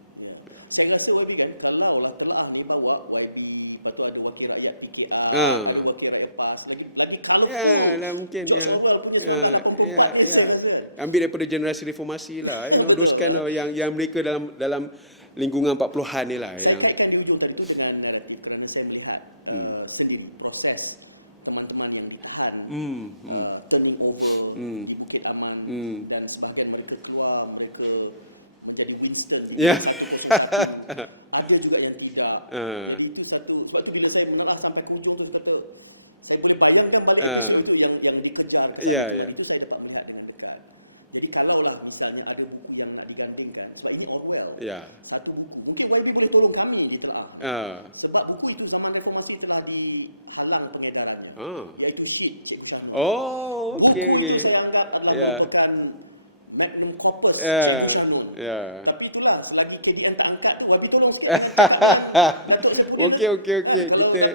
Saya rasa lagi kan, kalau telah ambil awak YB, lepas tu ada wakil rakyat PKR, wakil rakyat PAS, lagi lah mungkin ambil daripada generasi reformasi lah, those kind of yang mereka dalam lingkungan 40-an ni lah yang saya dulu tadi dengan kerana saya lihat seni proses teman-teman yang ditahan, turning over di Bukit Aman, dan sebahagian mereka keluar, mereka menjadi Winston. Ada juga yang tidak. Jadi itu satu bila saya mengarah sampai ke ujung tu kata, saya boleh bayangkan pada itu yang dikejar. Itu saya dapat melihat dengan dekat. Jadi kalaulah misalnya ada buku yang nak digandingkan, sebab ini Orwell, satu buku, mungkin bagi boleh tolong kami sebab buku itu zaman reformasi telah dihalang pengedarannya. Iaitu Shit, Cikgu Syahdu. Okey. Magnum Corpus, tapi itulah selagi KBN tak angkat tu, bagi tolong sikit. Okey. Kita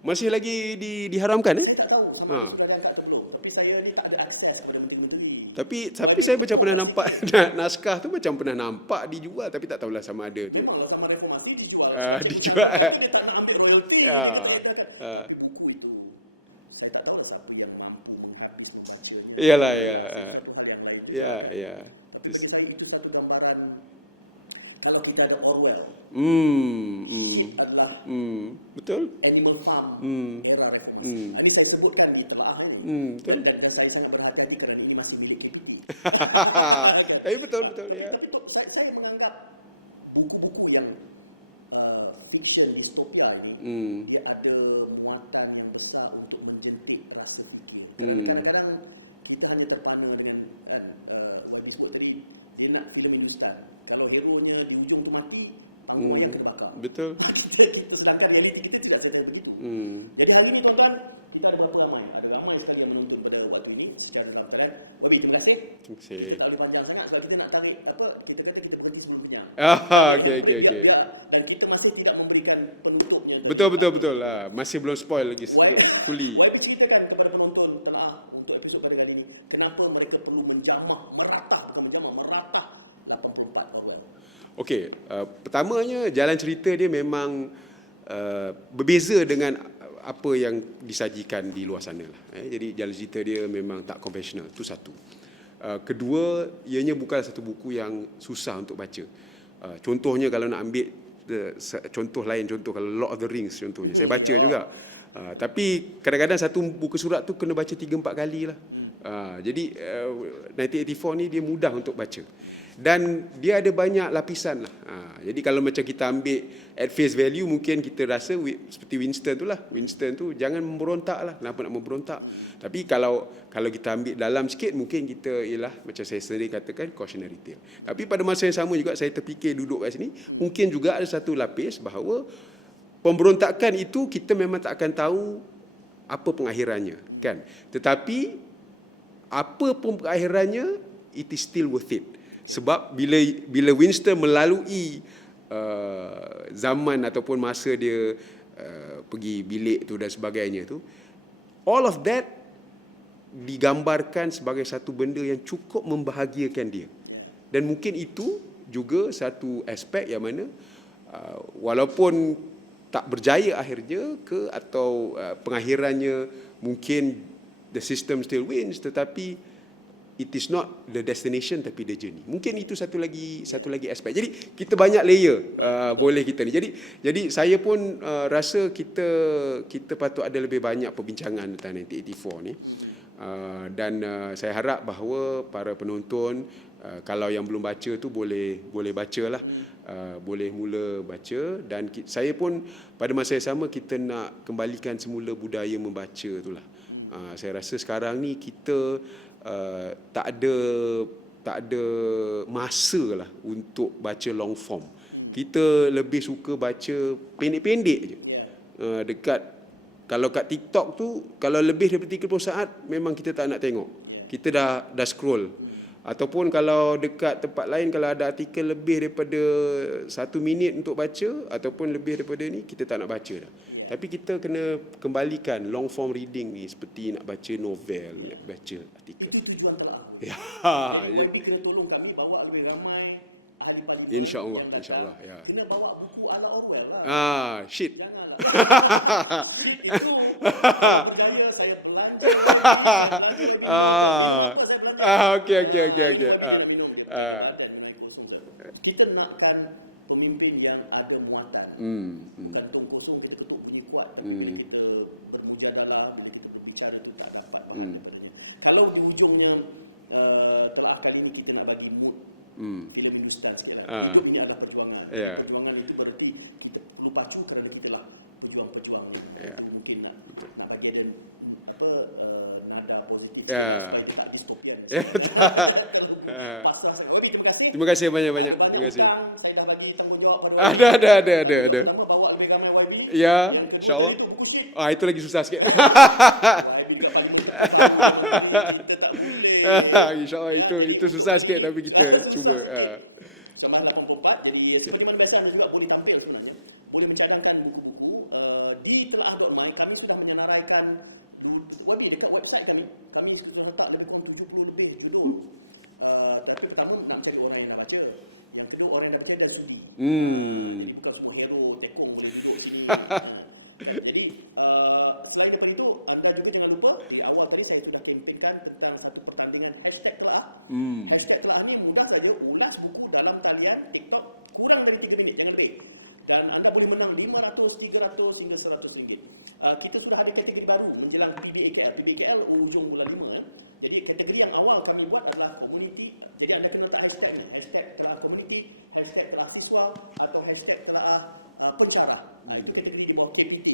masih lagi diharamkan Saya tak tahu sampai angkat tu belum, tapi saya tak ada akses pada menteri-menteri. Tapi saya macam pernah nampak naskah tu macam pernah nampak dijual, tapi tak tahulah sama ada tu. Kalau sama reformasi dijual. Dijual. Kita tak nak ambil royalty. Buku itu saya tak tahu satu yang mampu habis membaca. Iyalah. Ya. Saya itu satu gambaran kalau kita ada Orwell. Shit adalah betul. Animal Farm. Era reformasi. Ini saya sebutkan di tengah ini. Betul. Dan saya sangat berhati-hati kerana ini masih milik KPP. Tapi betul ya. Tapi saya menganggap buku-buku yang fiction distopia ini dia ada muatan yang besar untuk menjentik rasa fikir. Kadang-kadang kita hanya terpana dengan seperti sebut tadi, saya nak filem Hindustan. Kalau hero-nya di ujung mati, apa yang terbakar. Betul. Kita sangka dia kita tidak sedar begitu. Jadi hari ini tuan-tuan, kita ada berapa ramai? Ada ramai sekali yang menonton pada waktu ini secara mengatakan, terima kasih. Kalau panjang sangat, kalau kita nak tarik, kita kata kita berhenti sebelum kenyang. Okey. Dan kita masih tidak memberikan penutup. Betul lah. Masih belum spoil lagi fully. Boleh ceritakan kepada penonton untuk episod pada hari ini, kenapa mereka perlu menjamah merata 84 tahun. Okey, pertamanya jalan cerita dia memang berbeza dengan apa yang disajikan di luar sana lah. Jadi jalan cerita dia memang tak konvensional, itu satu. Kedua, ianya bukan satu buku yang susah untuk baca. Contohnya kalau nak ambil contoh kalau Lord of the Rings contohnya, saya baca juga. Tapi kadang-kadang satu buku surat tu kena baca 3-4 kali lah. Jadi 1984 ni dia mudah untuk baca. Dan dia ada banyak lapisan lah. Jadi kalau macam kita ambil at face value, mungkin kita rasa seperti Winston tu lah. Winston tu jangan memberontak lah. Kenapa nak memberontak? Tapi kalau kita ambil dalam sikit, mungkin kita ialah macam saya sendiri katakan cautionary tale. Tapi pada masa yang sama juga saya terfikir duduk kat sini, mungkin juga ada satu lapis bahawa pemberontakan itu kita memang tak akan tahu apa pengakhirannya, kan? Tetapi apa pun pengakhirannya, it is still worth it. Sebab bila Winston melalui zaman ataupun masa dia pergi bilik tu dan sebagainya tu, all of that digambarkan sebagai satu benda yang cukup membahagiakan dia. Dan mungkin itu juga satu aspek yang mana walaupun tak berjaya akhirnya atau pengakhirannya mungkin the system still wins, tetapi it is not the destination tapi the journey. Mungkin itu satu lagi aspek. Jadi kita banyak layer boleh kita ni. Jadi saya pun rasa kita patut ada lebih banyak perbincangan tentang 1984 ni. Dan saya harap bahawa para penonton kalau yang belum baca tu boleh bacalah. Boleh mula baca, dan saya pun pada masa yang sama kita nak kembalikan semula budaya membaca itulah. Saya rasa sekarang ni kita tak ada masa lah untuk baca long form. Kita lebih suka baca pendek-pendek je. Kalau kat TikTok tu, kalau lebih daripada 30 saat memang kita tak nak tengok. Kita dah scroll. Ataupun kalau dekat tempat lain, kalau ada artikel lebih daripada 1 minit untuk baca ataupun lebih daripada ni, kita tak nak baca dah. Tapi kita kena kembalikan long form reading ni, seperti nak baca novel, nak baca artikel. Ya. InsyaAllah, ya. Shit. Okey. Kita nakkan pemimpin yang ada muatan. Kantung kosong kita tu punya kuat, tapi kita bermujadalah, kita berbicara tentang apa. Kalau di ujungnya telah kali kita nak bagi mood, kita beri ustaz. Itu punya adalah perjuangan. Perjuangan itu berarti kita perlu pacu kerana kita lah berjuang. Mungkin nak bagi ada nada positif. Terima kasih banyak-banyak. Terima kasih. Ada. Ya, insya-Allah. Itu lagi susah sikit. InsyaAllah itu susah sikit, tapi kita cuba. Sama ada pembuat, jadi sebagai bacaan juga boleh tampil, boleh mencatatkan buku-buku di tengah domain. Kami sudah menyenaraikan dekat website kami sudah letak lebih kurang 70 lebih dulu. Tapi kamu nak cari orang yang nak baca. Yang kedua, orang yang baca dan sudi. Bukan semua hero, tekong boleh duduk sini. Jadi selain daripada itu, anda juga jangan lupa, di awal tadi saya sudah sampaikan tentang satu pertandingan hashtag telah. Hashtag telah ni mudah saja ulas buku dalam talian TikTok kurang dari 3 minit, yang lebih. Dan anda boleh menang 500, 300 hingga 100 ringgit. Kita sudah ada kategori baru menjelang PBKL ujung bulan 5 kan. Jadi kategori yang awal kami buat adalah community. Jadi anda kena letak hashtag telah community, hashtag telah siswa atau hashtag telah pencara. Itu kategori KPT.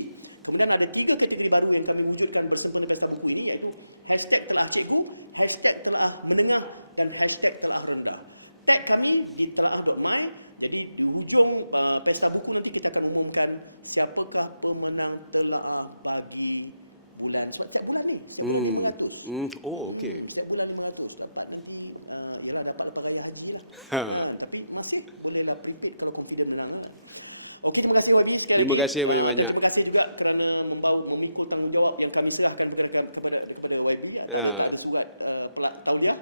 Kemudian ada 3 kategori baru yang kami munculkan bersama dengan buku ini, iaitu hashtag telah cikgu, hashtag telah mendengar, dan hashtag telah rendah. Tag kami di telah.my. Jadi di ujung pesta buku nanti kita akan umumkan siapakah pemenang telah bagi bulan setiap bulan ni. Okey. Setiap bulan 500. Tak tinggi, ialah dapat pegawai haji. Tapi masih boleh buat prepare kalau tidak benar. Okey, terima kasih Wajib. Terima kasih banyak-banyak. Terima kasih juga kerana memikul tanggungjawab yang kami serahkan kepada YB. Surat pelat tauliah.